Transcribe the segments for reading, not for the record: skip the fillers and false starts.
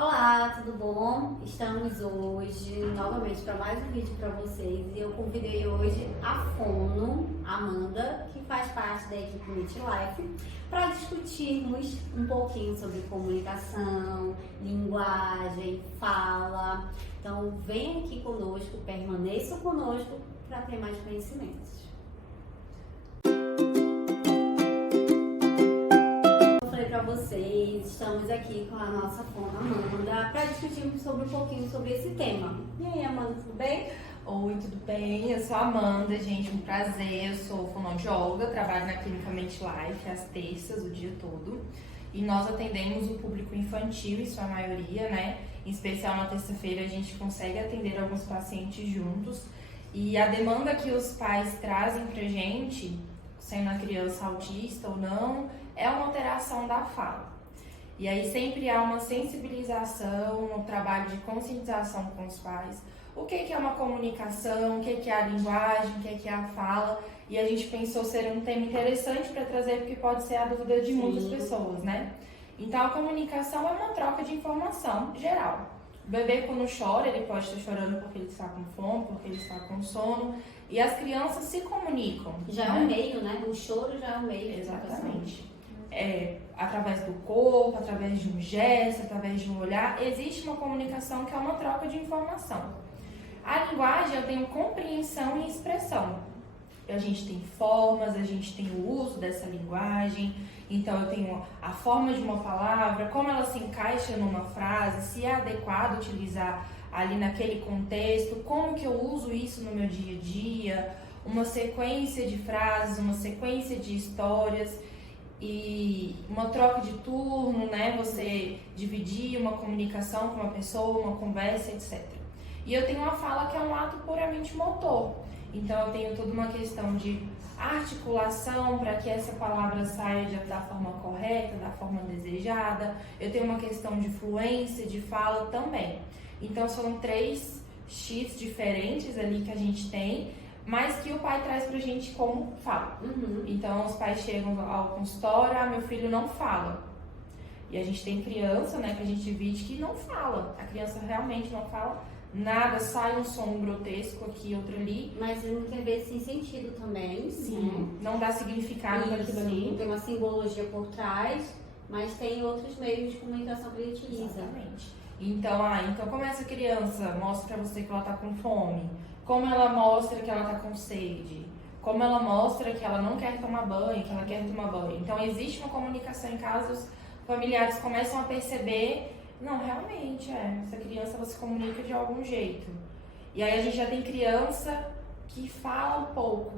Olá, tudo bom? Estamos hoje novamente para mais um vídeo para vocês e eu convidei hoje a Fono, Amanda, que faz parte da equipe Meet Life, para discutirmos um pouquinho sobre comunicação, linguagem, fala. Então vem aqui conosco, permaneça conosco para ter mais conhecimentos. Para vocês, estamos aqui com a nossa Fono Amanda para discutirmos sobre um pouquinho sobre esse tema. E aí, Amanda, tudo bem? Oi, tudo bem? Eu sou a Amanda, gente, um prazer. Eu sou fonoaudióloga, trabalho na Clínica Mente Life às terças, o dia todo. E nós atendemos o público infantil, em sua maioria, né? Em especial na terça-feira a gente consegue atender alguns pacientes juntos. E a demanda que os pais trazem pra gente, sendo a criança autista ou não, é uma alteração da fala. E aí sempre há uma sensibilização, um trabalho de conscientização com os pais. O que é uma comunicação, o que é a linguagem, o que é a fala. E a gente pensou ser um tema interessante para trazer, porque pode ser a dúvida de muitas pessoas, né? Então a comunicação é uma troca de informação geral. O bebê quando chora, ele pode estar chorando porque ele está com fome, porque ele está com sono. E as crianças se comunicam. Já é um meio, né? O choro já é um meio. Exatamente. Através do corpo, através de um gesto, através de um olhar, existe uma comunicação que é uma troca de informação. A linguagem, eu tenho compreensão e expressão. A gente tem formas, a gente tem o uso dessa linguagem, então eu tenho a forma de uma palavra, como ela se encaixa numa frase, se é adequado utilizar ali naquele contexto, como que eu uso isso no meu dia a dia, uma sequência de frases, uma sequência de histórias e uma troca de turno, né? Você dividir uma comunicação com uma pessoa, uma conversa, etc. E eu tenho uma fala que é um ato puramente motor. Então eu tenho toda uma questão de articulação para que essa palavra saia da forma correta, da forma desejada. Eu tenho uma questão de fluência, de fala também. Então são 3 X diferentes ali que a gente tem, mas que o pai traz pra gente como fala. Então os pais chegam ao consultório, meu filho não fala. E a gente tem criança, né, que a gente divide que não fala. A criança realmente não fala nada, sai um som grotesco aqui, outro ali. Mas muitas vezes sem sentido também. Sim, né? não dá significado naquilo ali. Tem uma simbologia por trás, mas tem outros meios de comunicação que ele utiliza. Exatamente. Então como essa criança mostra pra você que ela tá com fome, como ela mostra que ela tá com sede, como ela mostra que ela não quer tomar banho, que ela quer tomar banho. Então existe uma comunicação em casa, os familiares começam a perceber, não, realmente, essa criança ela se comunica de algum jeito. E aí a gente já tem criança que fala um pouco.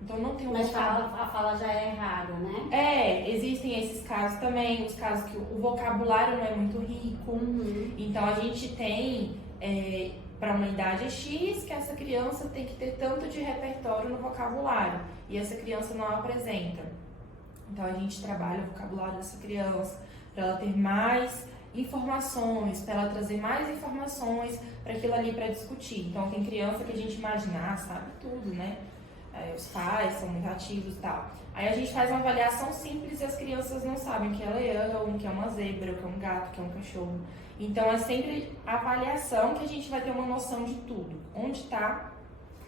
Então não tem Mas a fala já é errada, né? Existem esses casos também, os casos que o vocabulário não é muito rico. Então a gente tem para uma idade X que essa criança tem que ter tanto de repertório no vocabulário e essa criança não apresenta. Então a gente trabalha o vocabulário dessa criança para ela ter mais informações, para ela trazer mais informações para aquilo ali para discutir. Então tem criança que a gente imagina, sabe tudo, né? Os pais são muito ativos e tal. Aí a gente faz uma avaliação simples e as crianças não sabem o que é leão, o que é uma zebra, o que é um gato, o que é um cachorro. Então é sempre a avaliação que a gente vai ter uma noção de tudo. Onde está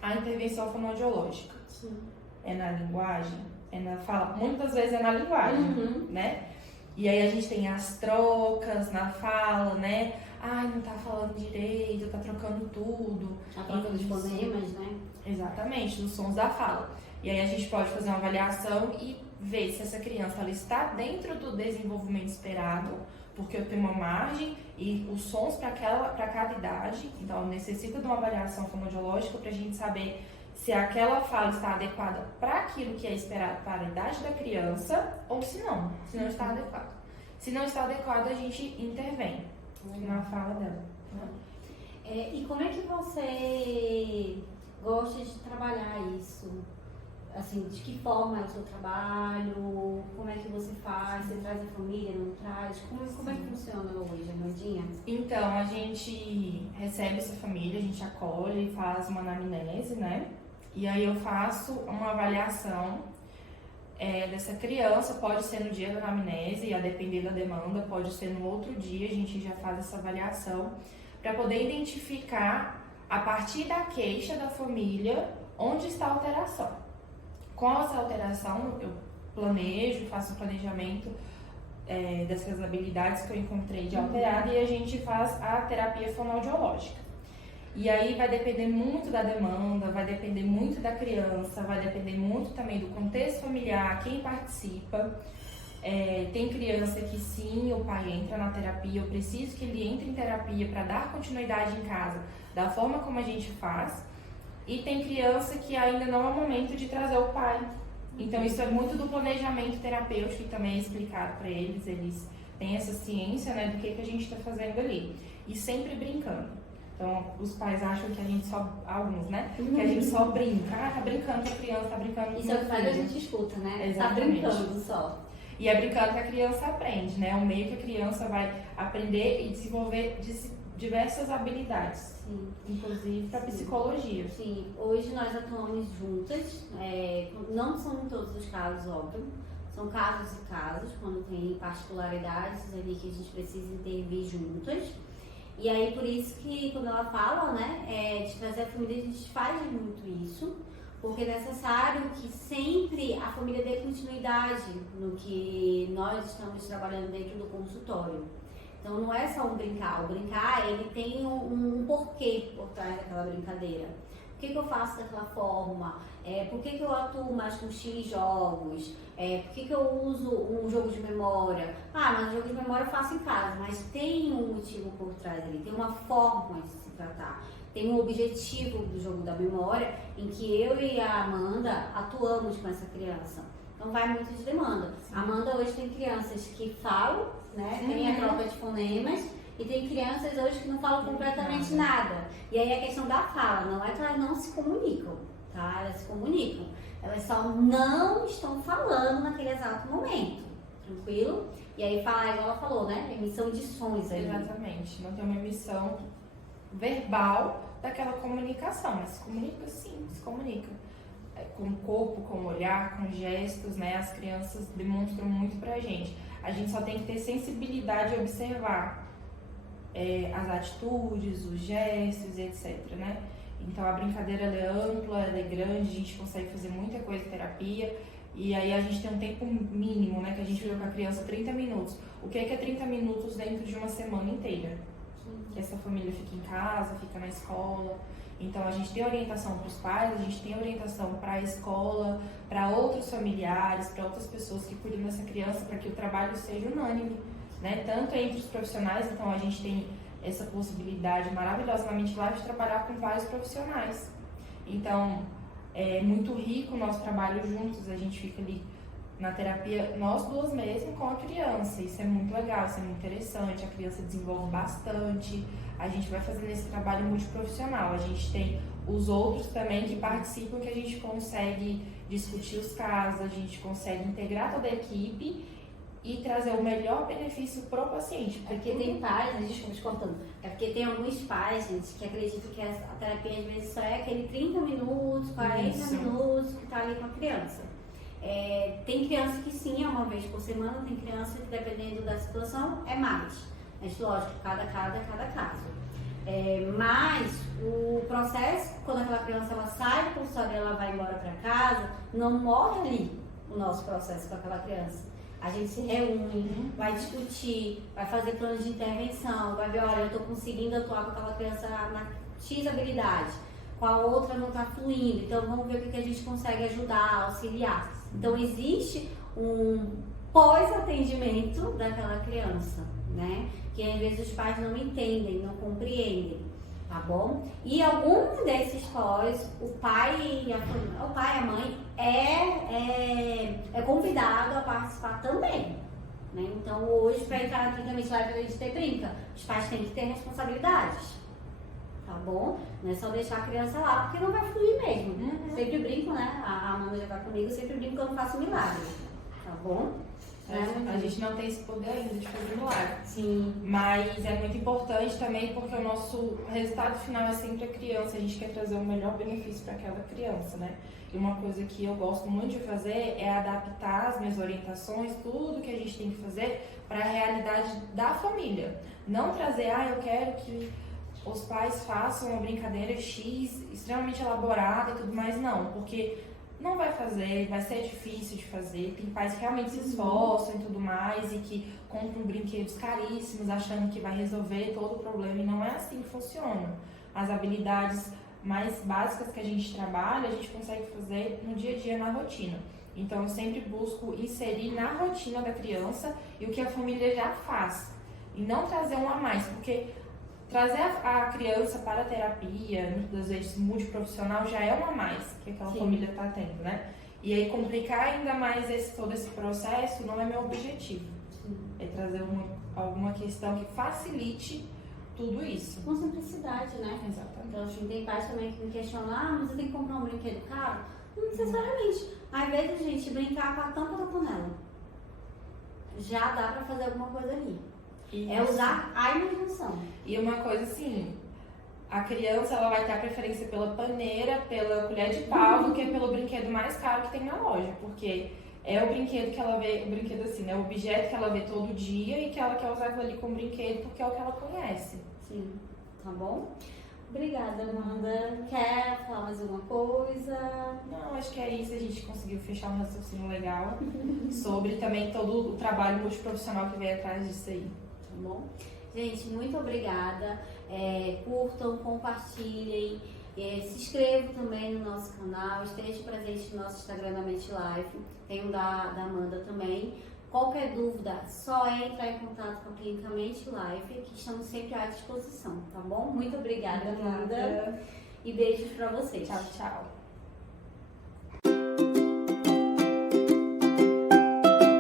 a intervenção fonoaudiológica? Sim. É na linguagem? É na fala? Muitas vezes é na linguagem, né? E aí a gente tem as trocas na fala, né? Não tá falando direito, tá trocando tudo. A troca dos fonemas, né? Exatamente, dos sons da fala. E aí a gente pode fazer uma avaliação e ver se essa criança ela está dentro do desenvolvimento esperado, porque eu tenho uma margem e os sons para cada idade, então necessita de uma avaliação fonoaudiológica para a gente saber se aquela fala está adequada para aquilo que é esperado para a idade da criança ou se não está adequado. Se não está adequado, a gente intervém na fala dela. E como é que você gosta de trabalhar isso? Assim, de que forma é o seu trabalho? Como é que você faz? Você traz a família, não traz? Como é que funciona hoje, Amandinha? Então, a gente recebe essa família, a gente acolhe, faz uma anamnese, né? E aí eu faço uma avaliação dessa criança, pode ser no dia da anamnese, a depender da demanda, pode ser no outro dia, a gente já faz essa avaliação, para poder identificar, a partir da queixa da família, onde está a alteração. Com essa alteração, eu planejo, faço um planejamento dessas habilidades que eu encontrei de alterada e a gente faz a terapia fonoaudiológica. E aí vai depender muito da demanda, vai depender muito da criança, vai depender muito também do contexto familiar, quem participa. Tem criança que sim, o pai entra na terapia, eu preciso que ele entre em terapia para dar continuidade em casa, da forma como a gente faz. E tem criança que ainda não é o momento de trazer o pai. Então isso é muito do planejamento terapêutico que também é explicado para eles. Eles têm essa ciência, né, do que a gente está fazendo ali. E sempre brincando. Então, os pais acham que a gente só, alguns, né? Que a gente só brinca. Tá brincando que a criança tá brincando com isso é o que mais a gente escuta, né? Exatamente. Tá brincando só. E é brincando que a criança aprende, né? É um meio que a criança vai aprender e desenvolver diversas habilidades. Sim. Inclusive para psicologia. Sim, hoje nós atuamos juntas. Não são em todos os casos, óbvio. São casos e casos, quando tem particularidades ali que a gente precisa intervir juntas. E aí, por isso que quando ela fala, né, de trazer a família, a gente faz muito isso, porque é necessário que sempre a família dê continuidade no que nós estamos trabalhando dentro do consultório. Então, não é só um brincar. O brincar, ele tem um porquê por trás daquela brincadeira. Por que eu faço daquela forma? Por que eu atuo mais com X jogos? Por que eu uso um jogo de memória? Mas o jogo de memória eu faço em casa, mas tem um motivo por trás ali, tem uma forma de se tratar. Tem um objetivo do jogo da memória em que eu e a Amanda atuamos com essa criança. Então vai muito de demanda. Sim. A Amanda hoje tem crianças que falam, né? Tem a troca de fonemas. E tem crianças hoje que não falam completamente nada. E aí a questão da fala, não é que elas não se comunicam, tá? Elas se comunicam. Elas só não estão falando naquele exato momento. Tranquilo? E aí fala, igual ela falou, né? Emissão de sons aí. Exatamente. Não tem uma emissão verbal daquela comunicação, mas se comunica sim, se comunica. Com o corpo, com o olhar, com gestos, né? As crianças demonstram muito pra gente. A gente só tem que ter sensibilidade e observar as atitudes, os gestos, etc, né? Então a brincadeira ela é ampla, ela é grande, a gente consegue fazer muita coisa em terapia e aí a gente tem um tempo mínimo, né? Que a gente fica com a criança 30 minutos. O que é 30 minutos dentro de uma semana inteira? Que essa família fica em casa, fica na escola. Então a gente tem orientação para os pais, a gente tem orientação para a escola, para outros familiares, para outras pessoas que cuidam dessa criança, para que o trabalho seja unânime. Né? Tanto entre os profissionais, então a gente tem essa possibilidade maravilhosa na Mente Life de trabalhar com vários profissionais. Então, é muito rico o nosso trabalho juntos, a gente fica ali na terapia, nós duas mesmo com a criança. Isso é muito legal, isso é muito interessante, a criança desenvolve bastante, a gente vai fazendo esse trabalho multiprofissional. A gente tem os outros também que participam, que a gente consegue discutir os casos, a gente consegue integrar toda a equipe e trazer o melhor benefício pro paciente. Porque tem pais, desculpa te cortando, porque tem alguns pais, gente, que acreditam que a terapia às vezes só é aquele 30 minutos, 40 minutos que tá ali com a criança. Tem criança que sim, é uma vez por semana, tem criança que dependendo da situação é mais. Mas lógico, cada caso. Mas o processo, quando aquela criança ela sai do consultório e ela vai embora para casa, não morre ali o nosso processo com aquela criança. A gente se reúne, vai discutir, vai fazer planos de intervenção, vai ver, olha, eu estou conseguindo atuar com aquela criança na X habilidade, com a outra não está fluindo, então vamos ver o que a gente consegue ajudar, auxiliar. Então existe um pós-atendimento daquela criança, né? Que às vezes os pais não entendem, não compreendem, tá bom? E algum desses pós, o pai e a mãe é convidado a participar também, né? Então hoje, para entrar aqui na Mente Life, a gente brinca, os pais têm que ter responsabilidades, tá bom? Não é só deixar a criança lá, porque não vai fluir mesmo. Sempre brinco, né? A Amanda já tá comigo, sempre brinco que eu não faço milagre, tá bom? A gente não tem esse poder ainda de fazer milagre. Sim. Mas é muito importante também porque o nosso resultado final é sempre a criança. A gente quer trazer o melhor benefício para aquela criança, né? E uma coisa que eu gosto muito de fazer é adaptar as minhas orientações, tudo que a gente tem que fazer para a realidade da família. Não trazer, eu quero que os pais façam uma brincadeira X extremamente elaborada e tudo mais, não. Porque não vai fazer, vai ser difícil de fazer. Tem pais que realmente se esforçam e tudo mais e que compram brinquedos caríssimos achando que vai resolver todo o problema e não é assim que funciona. As habilidades mais básicas que a gente trabalha, a gente consegue fazer no dia a dia, na rotina. Então, eu sempre busco inserir na rotina da criança e o que a família já faz. E não trazer um a mais, porque trazer a criança para a terapia, muitas vezes multiprofissional, já é um a mais que aquela família está tendo, né? E aí, complicar ainda mais todo esse processo não é meu objetivo. É trazer alguma questão que facilite tudo isso. Com simplicidade, né? Exatamente. Então, assim, tem pais também que me questionam, mas você tem que comprar um brinquedo caro? Não necessariamente. Às vezes, gente, brincar com a tampa da panela já dá pra fazer alguma coisa ali. Isso. É usar a imaginação. E uma coisa assim, a criança ela vai ter a preferência pela paneira, pela colher de pau, do que pelo brinquedo mais caro que tem na loja, porque é o brinquedo que ela vê, o brinquedo assim, né? O objeto que ela vê todo dia e que ela quer usar aquilo ali como brinquedo porque é o que ela conhece. Sim, tá bom? Obrigada, Amanda. Quer falar mais alguma coisa? Não, acho que é isso. A gente conseguiu fechar um raciocínio legal sobre também todo o trabalho multiprofissional que vem atrás disso aí. Tá bom? Gente, muito obrigada. Curtam, compartilhem, se inscrevam também no nosso canal, esteja presente no nosso Instagram da Mente Life, tem o da Amanda também. Qualquer dúvida, só entrar em contato com a Clínica Mente Life, que estamos sempre à disposição, tá bom? Muito obrigada, Amanda. E beijos pra vocês. Tchau, tchau.